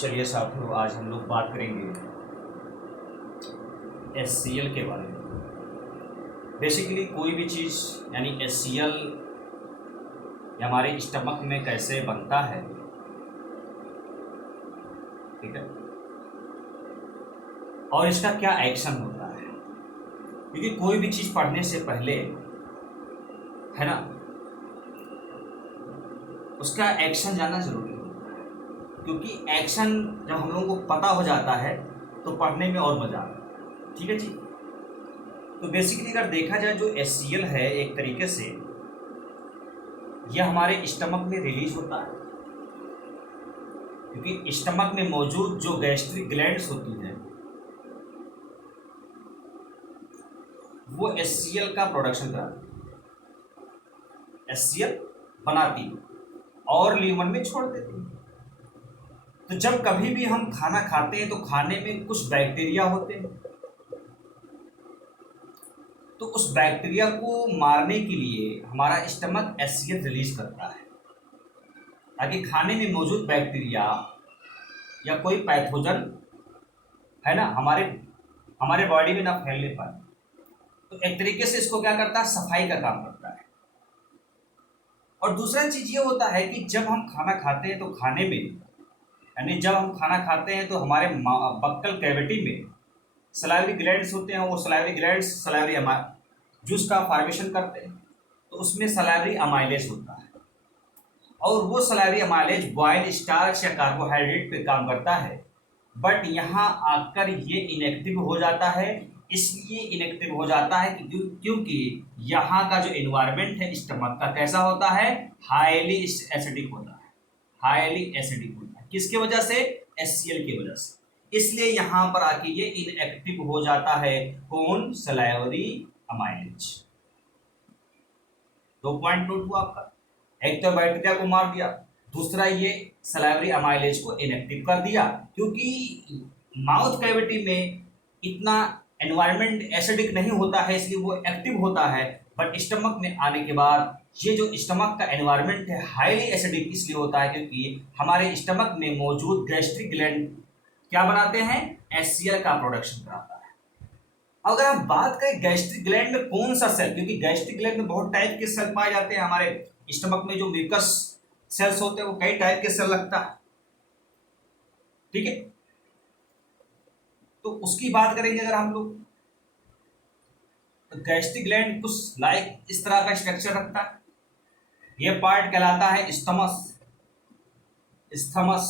चलिए साथियों, आज हम लोग बात करेंगे HCl के बारे में। बेसिकली कोई भी चीज़ यानी HCl हमारे स्टमक में कैसे बनता है, ठीक है, और इसका क्या एक्शन होता है। क्योंकि कोई भी चीज़ पढ़ने से पहले, है ना, उसका एक्शन जानना जरूरी होता है। क्योंकि एक्शन जब हम लोगों को पता हो जाता है तो पढ़ने में और मज़ा आता है। ठीक है जी। तो बेसिकली अगर देखा जाए, जो HCl है एक तरीके से यह हमारे स्टमक में रिलीज होता है। क्योंकि स्टमक में मौजूद जो गैस्ट्रिक ग्लैंड्स होती हैं वो HCl का प्रोडक्शन कराती है, HCl बनाती और लीवर में छोड़ देती है। तो जब कभी भी हम खाना खाते हैं तो खाने में कुछ बैक्टीरिया होते हैं, तो उस बैक्टीरिया को मारने के लिए हमारा स्टमक HCl रिलीज करता है, ताकि खाने में मौजूद बैक्टीरिया या कोई पैथोजन, है ना, हमारे बॉडी में ना फैलने पाए। तो एक तरीके से इसको क्या करता है, सफाई का काम करता है। और दूसरा चीज ये होता है कि जब हम खाना खाते हैं तो खाने में, यानी जब हम खाना खाते हैं तो हमारे बक्कल कैविटी में सलाइवरी ग्लैंड्स होते हैं। वो सलाइवरी ग्लैंड्स सलाइवरी जूस का फॉर्मेशन करते हैं, तो उसमें सलाइवरी अमाइलेज होता है। और वो सलाइवरी अमाइलेज बॉइल्ड स्टार्च या कार्बोहाइड्रेट पे काम करता है, बट यहाँ आकर ये इनएक्टिव हो जाता है। इसलिए इनएक्टिव हो जाता है क्योंकि यहाँ का जो एनवायरनमेंट है स्टमक का कैसा होता है, हाईली एसिडिक होता है। हाईली एसिडिक होता है किसके वजह से, HCl की वजह से। इसलिए यहाँ पर आके ये इनएक्टिव हो जाता है। कौन, सलाइवरी अमाइलेज। 2 पॉइंट नोट हुआ आपका। एक तो बैक्टीरिया को मार दिया, दूसरा ये सलाइवरी अमाइलेज को इनएक्टिव कर दिया। क्योंकि माउथ कैविटी में इतना एनवायरनमेंट एसिडिक नहीं होता है, इसलिए वो एक्टिव होता है। बट स्टमक में आने के बाद ये जो स्टमक का एनवायरनमेंट है हाईली एसिडिक इसलिए होता है क्योंकि हमारे स्टमक में मौजूद गैस्ट्रिक ग्लैंड क्या बनाते हैं, HCl का प्रोडक्शन कराता है। अगर हम बात करें गैस्ट्रिक ग्लैंड में कौन सा सेल, क्योंकि गैस्ट्रिक ग्लैंड में बहुत टाइप के सेल पाए जाते हैं। हमारे स्टमक में जो म्यूकस सेल्स होते हैं वो कई टाइप के सेल लगता है, ठीक है। तो उसकी बात करेंगे अगर हम लोग, तो गैस्ट्रिक ग्लैंड कुछ लाइक इस तरह का स्ट्रक्चर रखता है। ये पार्ट कहलाता है स्थमस, स्थमस।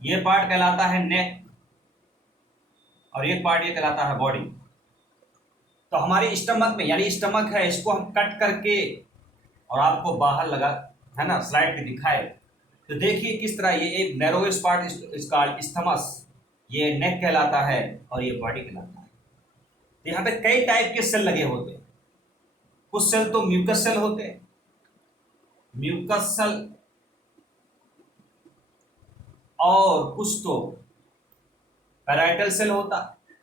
ये पार्ट कहलाता है नेक, और ये पार्ट ये कहलाता है बॉडी। तो हमारे स्टमक में, यानी स्टमक है, इसको हम कट करके और आपको बाहर लगा, है ना, स्लाइड पे दिखाए तो देखिए किस तरह ये एक नैरोएस्ट पार्ट इसका स्थमस, ये नेक कहलाता है और ये बॉडी कहलाता है। तो यहाँ पे कई टाइप के सेल लगे होते हैं। कुछ सेल तो म्यूकस सेल होते हैं, म्यूकस सेल, और कुछ तो पैराइटल सेल होता है,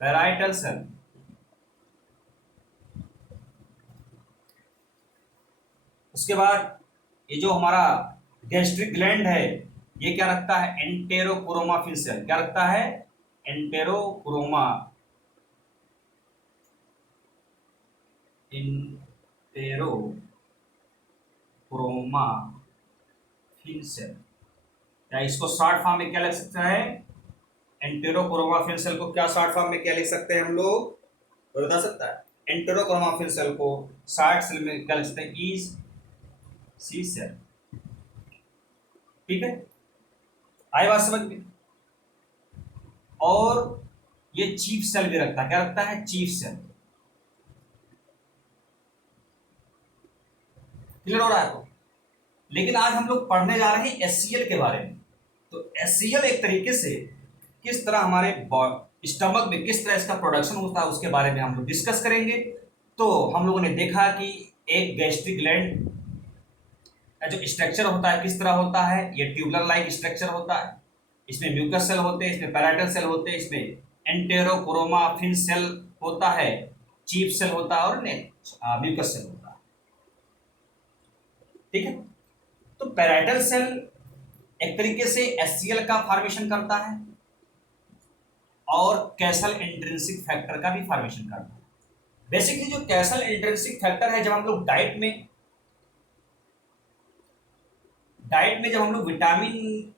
पैराइटल सेल। उसके बाद ये जो हमारा गैस्ट्रिक ग्लैंड है ये क्या रखता है, एंटेरोक्रोमाफिन सेल। क्या रखता है, एंटेरोक्रोमाफिन सेल, या इसको शॉर्ट फॉर्म में क्या लिख सकते हैं, एंटेरोक्रोमाफिन सेल को क्या शॉर्ट फॉर्म में क्या लिख सकते हैं हम लोग, तो बता सकता है। एंटेरोक्रोमाफिन सेल को शॉर्ट सेल में क्या लिख सकते हैं, EC सेल। ठीक है, आई बात समझ में। और ये चीफ सेल भी रखता है। क्या रखता है, चीफ सेल। क्लियर हो रहा है तो। लेकिन आज हम लोग पढ़ने जा रहे हैं HCl के बारे में। तो HCl एक तरीके से किस तरह हमारे स्टमक में किस तरह इसका प्रोडक्शन होता है उसके बारे में हम लोग डिस्कस करेंगे। तो हम लोगों ने देखा कि एक गैस्ट्रिक ग्लैंड का जो स्ट्रक्चर होता है किस तरह होता है, ये ट्यूबुलर लाइक स्ट्रक्चर होता है। इसमें म्यूकस सेल होते हैं, इसमें पैराइटल सेल होते हैं, इसमें एंटेरोक्रोमाफिन सेल होता है, चीफ सेल होता है और म्यूकस सेल होता है। ठीक है। तो पैराइटल सेल एक तरीके से HCl का फॉर्मेशन करता है और कैसल इंट्रिंसिक फैक्टर का भी फॉर्मेशन करता है। बेसिकली जो कैसल इंट्रिंसिक फैक्टर है, जब हम लोग डाइट में जब हम लोग विटामिन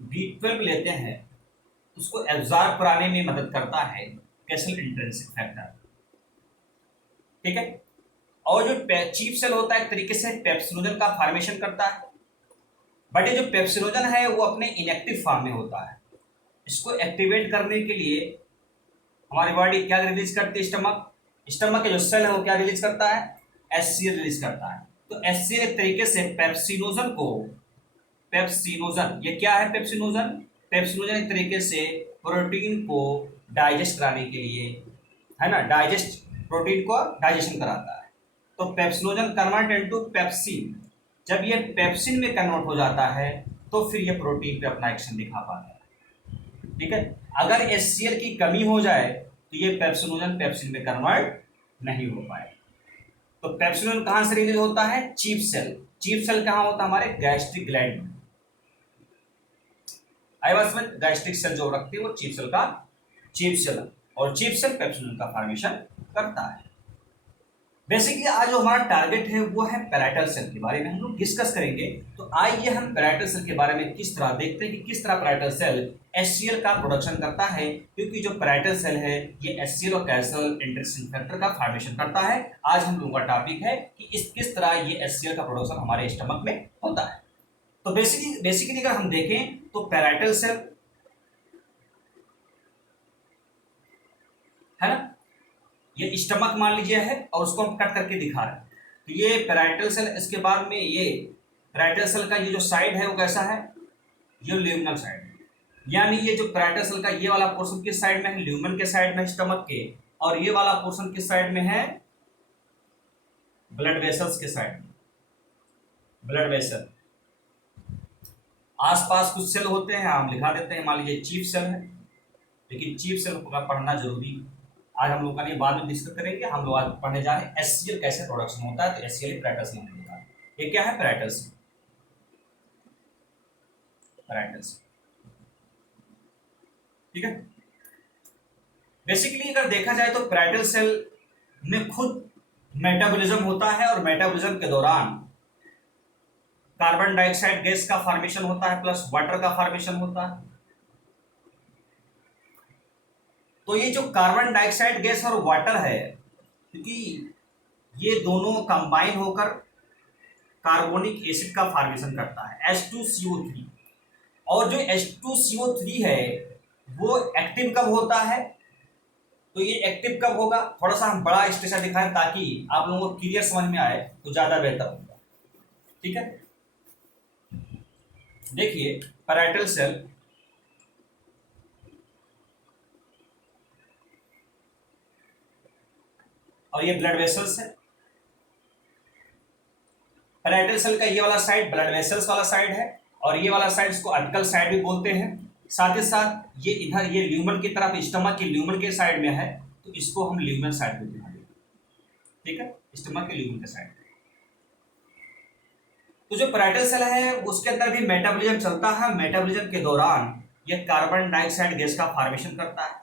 B12 लेते हैं, उसको एब्जॉर्ब कराने में मदद करता है कैसल इंट्रिंसिक फैक्टर। ठीक है। और जो चीफ सेल होता है एक तरीके से पेप्सिनोजन का फॉर्मेशन करता है, बट ये जो पेप्सिनोजन है वो अपने इनएक्टिव फॉर्म में होता है। इसको एक्टिवेट करने के लिए हमारी बॉडी क्या रिलीज करती है? स्टमक के जो सेल है वो क्या रिलीज करता है? HCl रिलीज करता है। तो HCl एक तरीके से पेप्सिनोजन ये क्या है? पेप्सिनोजन एक तरीके से प्रोटीन को डाइजेस्ट कराने के लिए, है ना, प्रोटीन को डाइजेशन कराता है। तो पेप्सिनोजन कन्वर्ट इनटू पेप्सिन, जब ये पेप्सिन में कन्वर्ट हो जाता है तो फिर ये प्रोटीन पे अपना एक्शन दिखा पाता है। ठीक है। अगर HCl की कमी हो जाए तो ये पेप्सिनोजन पेप्सिन में कन्वर्ट नहीं हो पाए। तो पेप्सिनोजन कहाँ से रिलीज होता है? चीफ सेल कहाँ होता है? हमारे गैस्ट्रिक ग्लैंड में। आई बात समझ? गैस्ट्रिक सेल जो रखती है वो चीफ सेल, और चीफ सेल पेप्सिनोजन का फॉर्मेशन करता है। बेसिकली आज जो हमारा टारगेट है वो है पैराइटल सेल के बारे में हम लोग डिस्कस करेंगे। तो आइए हम पैराइटल सेल के बारे में किस तरह देखते हैं कि किस तरह पैराइटल सेल HCl का प्रोडक्शन करता है, क्योंकि जो पैराइटल सेल है ये HCl और कैसल इंट्रिंसिक फैक्टर का फॉर्मेशन करता है। आज हम लोगों का टॉपिक है कि किस तरह ये HCl का प्रोडक्शन हमारे स्टमक में होता है। तो बेसिकली अगर हम देखें तो पैराइटल सेल, है ना, ये स्टमक मान लीजिए है और उसको हम कट करके दिखा रहे हैं। तो ये पैराइटल सेल, इसके बाद में ये पैराइटल सेल का ये जो साइड है वो कैसा है? ये ल्यूमिनल साइड है। यानी ये जो पैराइटल सेल का ये वाला पोर्शन किस साइड में है? ल्यूमन के साइड में, स्टमक के। और ये वाला पोर्शन किस साइड में है? ब्लड वेसल्स के साइड में। ब्लड वेसल आसपास कुछ सेल होते हैं, हम लिखा देते हैं, मान लीजिए चीफ सेल है, लेकिन चीफ सेल को पढ़ना जरूरी। आज हम लोग का नहीं, बाद में डिस्कस करेंगे। हम लोग आज पढ़ने जा रहे हैं HCl कैसे प्रोडक्शन होता है। तो HCl पैराइटल सेल हमने देखा। ये क्या है? Parietal cell. ठीक है। बेसिकली अगर देखा जाए तो पैराइटल सेल में खुद मेटाबॉलिज्म होता है और मेटाबॉलिज्म के दौरान कार्बन डाइऑक्साइड गैस का फॉर्मेशन होता है प्लस वाटर का फॉर्मेशन होता है। तो ये जो कार्बन डाइऑक्साइड गैस और वाटर है, क्योंकि ये दोनों कंबाइन होकर कार्बोनिक एसिड का फॉर्मेशन करता है H2CO3। और जो H2CO3 है वो एक्टिव कब होता है? तो ये एक्टिव कब होगा? थोड़ा सा हम बड़ा स्ट्रक्चर दिखाएं ताकि आप लोगों को क्लियर समझ में आए तो ज्यादा बेहतर होगा। ठीक है। देखिए पैराइटल सेल, और ये ब्लड वेसल्स है। पैराइटल सेल का ये वाला साइड ब्लड वेसल्स वाला साइड है, और ये वाला साइड इसको अटकल साइड भी बोलते हैं। साथ ही साथ ये इधर ये ल्यूमन की तरफ, स्टमक के ल्यूमन के साइड में है, तो इसको हम ल्यूमन साइड बोलते हैं। ठीक है, स्टमक के ल्यूमन के साइड। तो जो पैराइटल सेल है उसके अंदर भी मेटाबॉलिज्म चलता है। मेटाबॉलिज्म के दौरान ये कार्बन डाइऑक्साइड गैस का फॉर्मेशन करता है,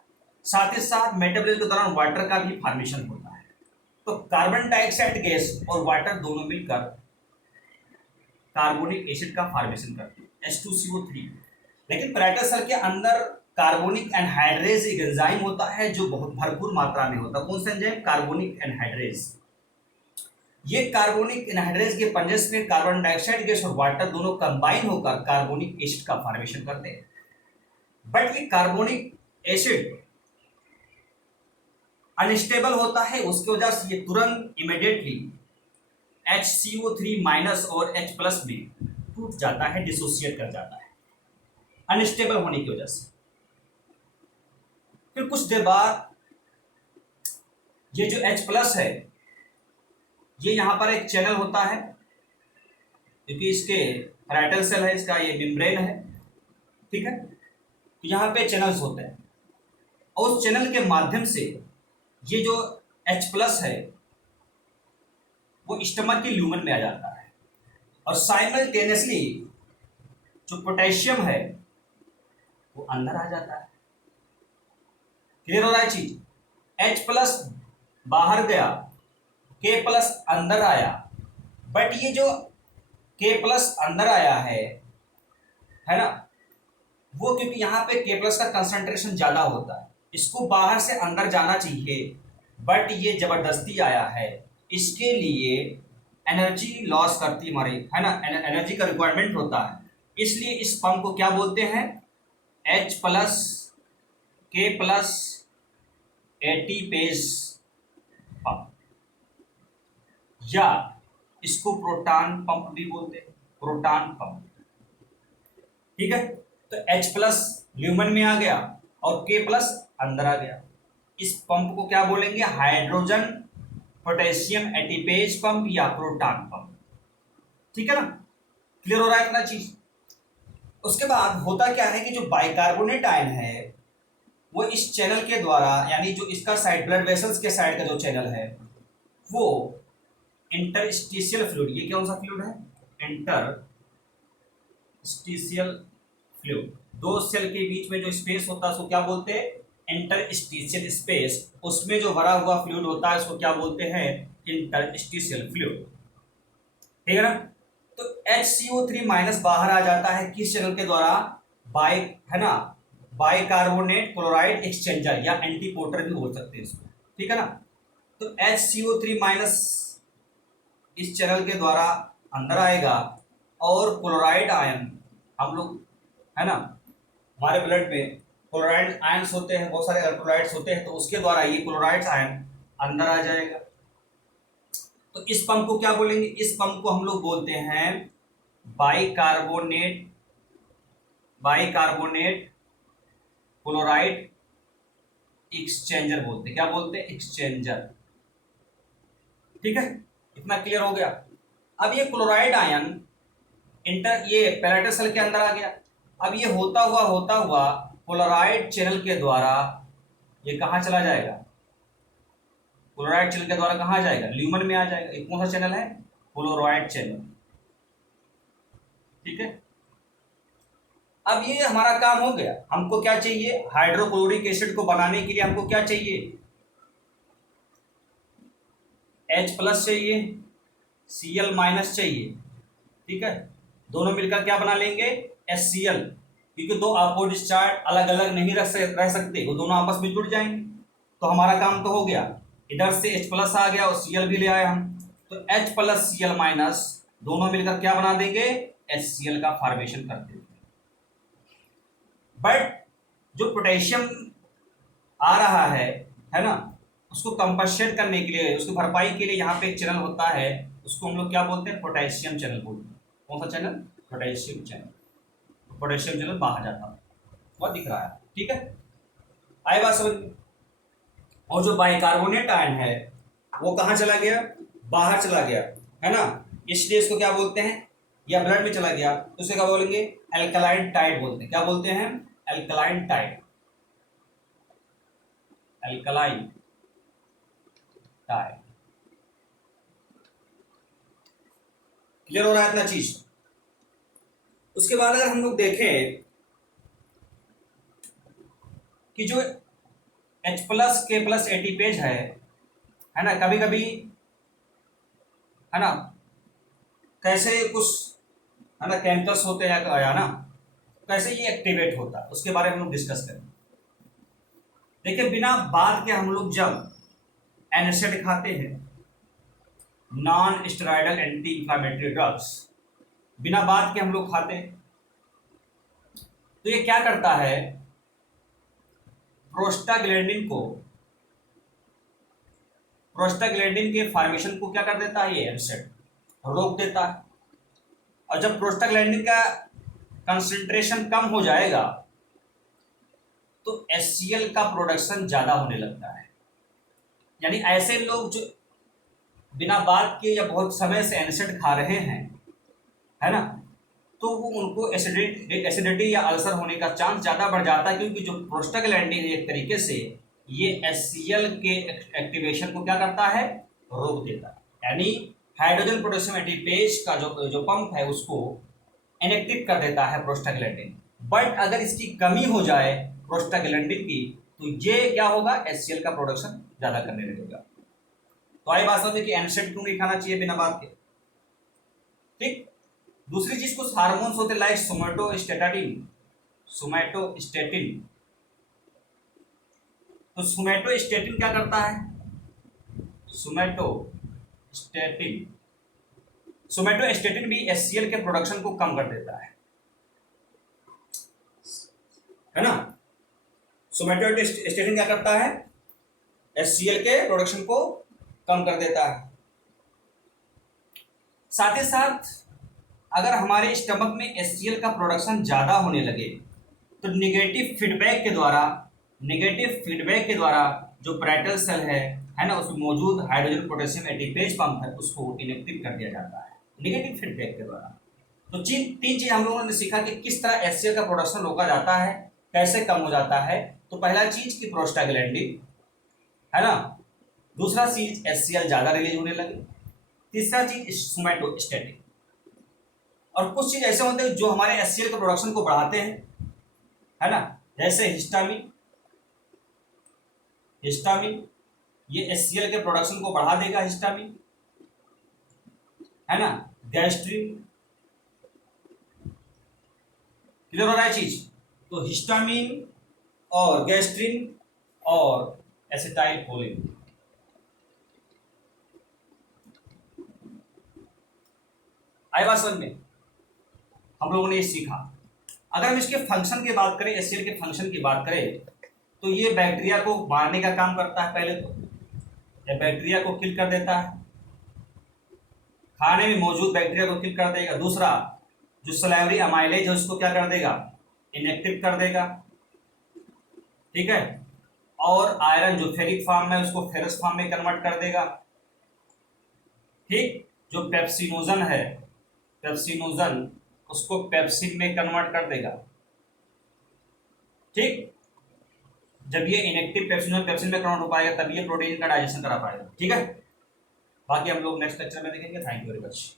साथ ही साथ मेटाबॉलिज्म के दौरान वाटर का भी फॉर्मेशन होता है। तो कार्बन डाइऑक्साइड गैस और वाटर दोनों मिलकर कार्बोनिक एसिड का फॉर्मेशन करते हैं H2CO3। लेकिन पैराइटल सेल के अंदर कार्बोनिक एनहाइड्रेज एक एंजाइम होता है जो बहुत भरपूर मात्रा में होता है। कौन सा एंजाइम? Carbonic anhydrase. ये कार्बोनिक एनहाइड्रेज के पंजस में कार्बन डाइऑक्साइड गैस और वाटर दोनों कंबाइन होकर कार्बोनिक एसिड का फॉर्मेशन करते हैं। बट ये कार्बोनिक एसिड अनस्टेबल होता है, उसकी वजह से ये तुरंत इमीडिएटली HCO3 माइनस और H प्लस में टूट जाता है, डिसोसिएट कर जाता है अनस्टेबल होने की वजह से। फिर कुछ देर बाद ये जो H प्लस है ये यहां पर एक चैनल होता है, क्योंकि इसके पैराइटल सेल है, इसका ये मेम्ब्रेन है। ठीक है। तो यहाँ पे चैनल्स होते हैं और उस चैनल के माध्यम से ये जो H प्लस है वो स्टमक के ल्यूमन में आ जाता है, और साइमल्टेनियसली जो पोटेशियम है वो अंदर आ जाता है। क्लियर हो रहा है चीज? H प्लस बाहर गया, K प्लस अंदर आया, बट ये जो K प्लस अंदर आया है ना, वो क्योंकि यहाँ पे K प्लस का कंसंट्रेशन ज्यादा होता है, इसको बाहर से अंदर जाना चाहिए, बट ये जबरदस्ती आया है। इसके लिए एनर्जी लॉस करती हमारी, है ना, एनर्जी का रिक्वायरमेंट होता है। इसलिए इस पंप को क्या बोलते हैं? H plus K plus ATPase pump, या इसको प्रोटॉन पंप भी बोलते हैं, प्रोटॉन पंप। ठीक है, तो H प्लस ल्यूमन में आ गया और K प्लस अंदर आ गया। इस पंप को क्या बोलेंगे? हाइड्रोजन पोटेशियम एटीपेज पंप या प्रोटॉन पंप। ठीक है ना? क्लियर हो रहा है इतना चीज? उसके बाद होता क्या है कि जो बाइकार्बोनेट आयन है वो इस चैनल के द्वारा, यानी जो इसका साइड, ब्लड वेसल्स के साइड का जो चैनल है वो इंटरस्टिशियल फ्लूइड, ये कौन सा फ्लूइड है? Interstitial fluid. दो सेल के बीच में जो स्पेस होता है उसको क्या बोलते हैं? Interstitial space. उसमें जो भरा हुआ फ्लूइड होता है उसको क्या बोलते हैं? Interstitial fluid. ठीक है ना? तो HCO3 माइनस बाहर आ जाता है किस चैनल के द्वारा? बाई, है ना, बाइकार्बोनेट क्लोराइड एक्सचेंजर, या एंटीपोटर भी बोल सकते हैं इसको। ठीक है ना? तो HCO3 माइनस इस चैनल के द्वारा अंदर आएगा और क्लोराइड आयन, हम लोग, है ना, हमारे ब्लड में क्लोराइड आयंस होते हैं, बहुत सारे इलेक्ट्रोलाइट्स होते हैं, तो उसके द्वारा ये क्लोराइड आयन अंदर आ जाएगा। तो इस पंप को क्या बोलेंगे? इस पंप को हम लोग बोलते हैं बाइकार्बोनेट क्लोराइड एक्सचेंजर बोलते हैं। क्या बोलते हैं? एक्सचेंजर। ठीक है, इतना क्लियर हो गया। अब ये क्लोराइड आयन ये पैलेटल सेल के अंदर आ गया। अब ये होता हुआ क्लोराइड चैनल के द्वारा ये कहाँ चला जाएगा? क्लोराइड चैनल के द्वारा कहाँ जाएगा? ल्यूमन में आ जाएगा। एक कौन सा चैनल है? Chloride channel. ठीक है, अब ये हमारा काम हो गया। हमको क्या चाहिए? हाइड्रोक्लोरिक एसिड को बनाने के लिए हमको क्या चाहिए? H प्लस चाहिए, Cl माइनस चाहिए। ठीक है, दोनों मिलकर क्या बना लेंगे? HCl, क्योंकि दो अपोजिट चार्ज अलग अलग नहीं रह सकते, वो दोनों आपस में जुड़ जाएंगे। तो हमारा काम तो हो गया। इधर से H प्लस आ गया और Cl भी ले आए हम, तो H प्लस Cl माइनस दोनों मिलकर क्या बना देंगे? HCl का फॉर्मेशन कर देंगे। बट जो पोटेशियम आ रहा है ना, उसको कंपनसेट करने के लिए, उसकी भरपाई के लिए यहाँ पे एक चैनल होता है, उसको हम लोग क्या बोलते हैं? पोटेशियम चैनल बोलते हैं। कौन सा channel? Potassium channel. Potassium channel बाहर जाता है, वह दिख रहा है। ठीक है, आई बात समझ में? और जो बाइकार्बोनेट आयन है वो कहाँ चला गया? बाहर चला गया, है ना, इसलिए इसको क्या बोलते हैं? या ब्लड में चला गया तो उसे क्या बोलेंगे? एल्कलाइन टाइड बोलते हैं। क्या बोलते हैं? Alkaline tide. Alkaline tide. Clear हो रहा है इतना चीज? उसके बाद अगर हम लोग देखें कि जो H plus K plus ATPase है ना, कभी कभी, है ना, कैसे कुछ, है ना, केमिकल्स होते हैं या ना, कैसे ये एक्टिवेट होता है, उसके बारे में हम लोग डिस्कस करें। देखिए, बिना बात के हम लोग जब एनएसएड खाते हैं, non steroidal anti inflammatory drugs, बिना बात के हम लोग खाते हैं, तो ये क्या करता है? प्रोस्टाग्लैंडिन के फॉर्मेशन को क्या कर देता है? ये एनएसएड रोक देता है। और जब प्रोस्टाग्लैंडिन का कंसंट्रेशन कम हो जाएगा तो HCl का प्रोडक्शन ज्यादा होने लगता है। यानी ऐसे लोग जो बिना बात के या बहुत समय से एनएसएड खा रहे हैं, है ना, तो वो उनको एसिडिटी या अल्सर होने का चांस ज़्यादा बढ़ जाता है, क्योंकि जो प्रोस्टाग्लैंडिन एक तरीके से ये HCl के एक्टिवेशन को क्या करता है? रोक देता है। यानी हाइड्रोजन पोटेशियम एटीपेज का जो पंप है उसको इनएक्टिव कर देता है प्रोस्टाग्लैंडिन। बट अगर इसकी कमी हो जाए प्रोस्टाग्लैंडिन की, तो ये क्या होगा, HCl का प्रोडक्शन ज्यादा करने लगेगा। तो आई बात समझे कि एनसेड क्यों नहीं खाना चाहिए बिना बात के। ठीक। दूसरी चीज, कुछ हार्मोन्स होते लाइक सोमेटोस्टेटिन। तो सोमेटोस्टेटिन क्या करता है, सोमेटोस्टेटिन भी HCl के प्रोडक्शन को कम कर देता है ना। सोमेटोस्टेटिन क्या करता है, HCl के प्रोडक्शन को कम कर देता है। साथ ही साथ अगर हमारे स्टमक में HCl का प्रोडक्शन ज्यादा होने लगे तो नेगेटिव फीडबैक के द्वारा जो पैरेटल सेल है ना, उसमें मौजूद हाइड्रोजन पोटेशियम एटीपेज पंप है उसको इनएक्टिव कर दिया जाता है नेगेटिव फीडबैक के द्वारा। तो तीन चीज हम लोगों ने सीखा कि किस तरह HCl का प्रोडक्शन रोका जाता है, कैसे कम हो जाता है। तो पहला चीज की प्रोस्टाग्लैंडिन है ना, दूसरा चीज HCl ज्यादा रिलीज होने लगे, तीसरा चीज सोमेटोस्टेटिन। और कुछ चीज ऐसे होते हैं जो हमारे HCl के प्रोडक्शन को बढ़ाते हैं, है ना, जैसे हिस्टामिन ये HCl के प्रोडक्शन को बढ़ा देगा, हिस्टामिन है ना। गैस्ट्रिन, क्लियर हो रहा है चीज। तो हिस्टामिन और गैस्ट्रिन और एसिटाइल कोलिन, आई बात समझ में। हम लोगों ने ये सीखा। अगर हम इसके फंक्शन की बात करें, HCl के फंक्शन की बात करें, तो ये बैक्टीरिया को मारने का काम करता है। पहले तो ये बैक्टीरिया को किल कर देता है, खाने में मौजूद बैक्टीरिया को किल कर देगा। दूसरा, जो सलाइवरी अमाइलेज है उसको क्या कर देगा, इनएक्टिव कर देगा, ठीक है। और आयरन जो फेरिक फॉर्म में उसको फेरस फॉर्म में कन्वर्ट कर देगा, ठीक। जो पेप्सिनोजन है, उसको पेप्सिन में कन्वर्ट कर देगा, ठीक। जब ये इनएक्टिव पेप्सिन में कन्वर्ट हो पाएगा तब ये प्रोटीन का डाइजेशन करा पाएगा, ठीक है। बाकी हम लोग नेक्स्ट लेक्चर में देखेंगे। Thank you very much.